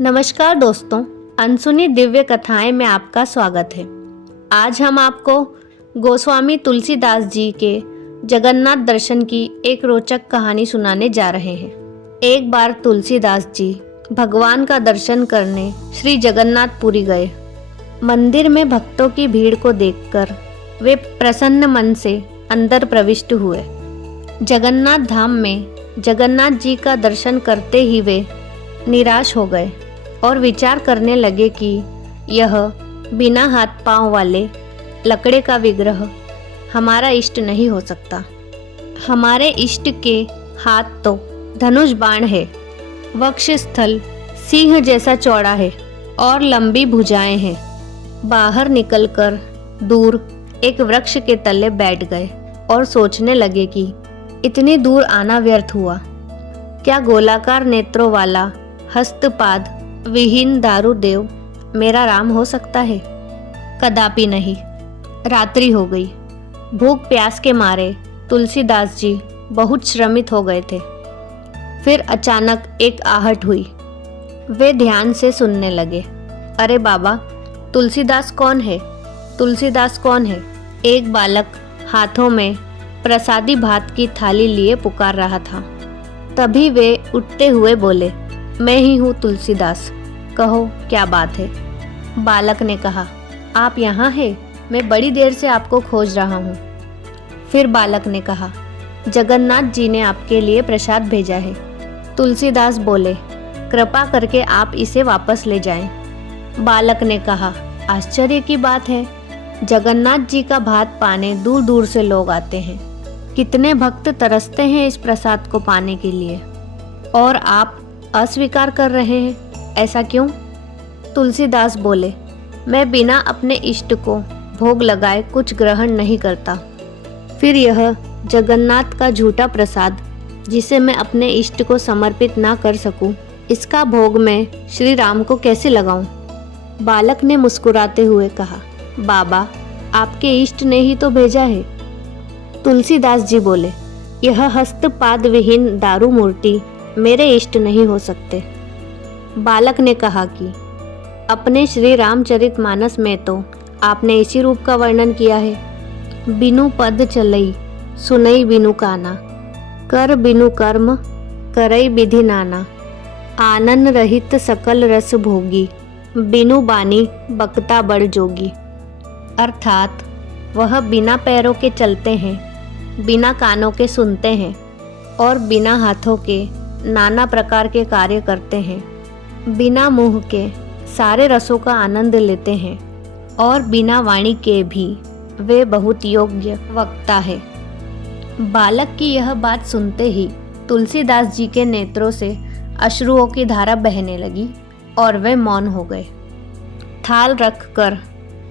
नमस्कार दोस्तों, अनसुनी दिव्य कथाएं में आपका स्वागत है। आज हम आपको गोस्वामी तुलसीदास जी के जगन्नाथ दर्शन की एक रोचक कहानी सुनाने जा रहे हैं। एक बार तुलसीदास जी भगवान का दर्शन करने श्री जगन्नाथपुरी गए। मंदिर में भक्तों की भीड़ को देखकर वे प्रसन्न मन से अंदर प्रविष्ट हुए। जगन्नाथ धाम में जगन्नाथ जी का दर्शन करते ही वे निराश हो गए और विचार करने लगे कि यह बिना हाथ पांव वाले लकड़े का विग्रह हमारा इष्ट नहीं हो सकता। हमारे इष्ट के हाथ तो धनुष बाण है, वक्षस्थल सिंह जैसा चौड़ा है और लंबी भुजाएं हैं। बाहर निकलकर दूर एक वृक्ष के तले बैठ गए और सोचने लगे कि इतनी दूर आना व्यर्थ हुआ। क्या गोलाकार नेत्रों वाला हस्तपाद विहीन दारूदेव मेरा राम हो सकता है? कदापि नहीं। रात्रि हो गई। भूख प्यास के मारे तुलसीदास जी बहुत श्रमित हो गए थे। फिर अचानक एक आहट हुई। वे ध्यान से सुनने लगे। अरे बाबा, तुलसीदास कौन है? तुलसीदास कौन है? एक बालक हाथों में प्रसादी भात की थाली लिए पुकार रहा था। तभी वे उठते हुए बोले, मैं ही हूँ तुलसीदास, कहो क्या बात है? बालक ने कहा, आप यहाँ हैं? मैं बड़ी देर से आपको खोज रहा हूँ। फिर बालक ने कहा, जगन्नाथ जी ने आपके लिए प्रसाद भेजा है। तुलसीदास बोले, कृपा करके आप इसे वापस ले जाएं। बालक ने कहा, आश्चर्य की बात है, जगन्नाथ जी का भात पाने दूर दूर से लोग आते हैं। कितने भक्त तरसते हैं इस प्रसाद को पाने के लिए, और आप अस्वीकार कर रहे हैं, ऐसा क्यों? तुलसीदास बोले, मैं बिना अपने इष्ट को भोग लगाए कुछ ग्रहण नहीं करता। फिर यह जगन्नाथ का झूठा प्रसाद जिसे मैं अपने इष्ट को समर्पित ना कर सकूं, इसका भोग मैं श्री राम को कैसे लगाऊं? बालक ने मुस्कुराते हुए कहा, बाबा, आपके इष्ट ने ही तो भेजा है। तुलसीदास जी बोले, यह हस्तपाद विहीन दारू मूर्ति मेरे इष्ट नहीं हो सकते। बालक ने कहा कि अपने श्री रामचरितमानस में तो आपने इसी रूप का वर्णन किया है। बिनु पद चलई सुनई बिनु काना, कर बिनु कर्म करई विधि नाना, आनन रहित सकल रस भोगी, बिनु बानी बक्ता बड़ जोगी। अर्थात वह बिना पैरों के चलते हैं, बिना कानों के सुनते हैं और बिना हाथों के नाना प्रकार के कार्य करते हैं। बिना मुंह के सारे रसों का आनंद लेते हैं और बिना वाणी के भी वे बहुत योग्य वक्ता है। बालक की यह बात सुनते ही तुलसीदास जी के नेत्रों से अश्रुओं की धारा बहने लगी और वे मौन हो गए। थाल रखकर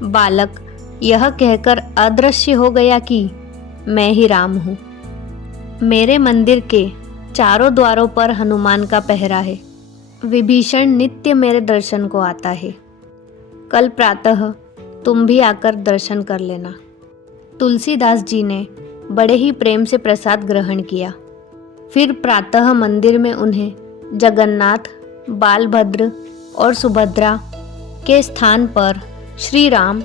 बालक यह कहकर अदृश्य हो गया कि मैं ही राम हूँ। मेरे मंदिर के चारों द्वारों पर हनुमान का पहरा है। विभीषण नित्य मेरे दर्शन को आता है। कल प्रातः तुम भी आकर दर्शन कर लेना। तुलसीदास जी ने बड़े ही प्रेम से प्रसाद ग्रहण किया। फिर प्रातः मंदिर में उन्हें जगन्नाथ, बालभद्र और सुभद्रा के स्थान पर श्री राम,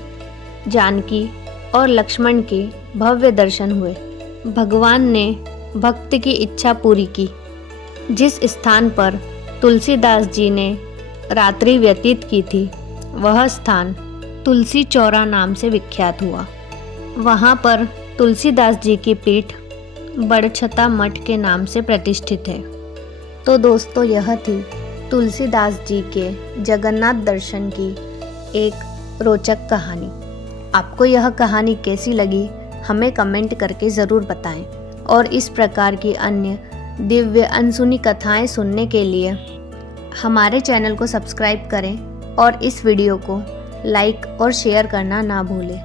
जानकी और लक्ष्मण के भव्य दर्शन हुए। भगवान ने भक्त की इच्छा पूरी की। जिस स्थान पर तुलसीदास जी ने रात्रि व्यतीत की थी, वह स्थान तुलसी चौरा नाम से विख्यात हुआ। वहाँ पर तुलसीदास जी की पीठ बड़छता मठ के नाम से प्रतिष्ठित है। तो दोस्तों, यह थी तुलसीदास जी के जगन्नाथ दर्शन की एक रोचक कहानी। आपको यह कहानी कैसी लगी, हमें कमेंट करके ज़रूर बताएं। और इस प्रकार की अन्य दिव्य अनसुनी कथाएं सुनने के लिए हमारे चैनल को सब्सक्राइब करें और इस वीडियो को लाइक और शेयर करना ना भूलें।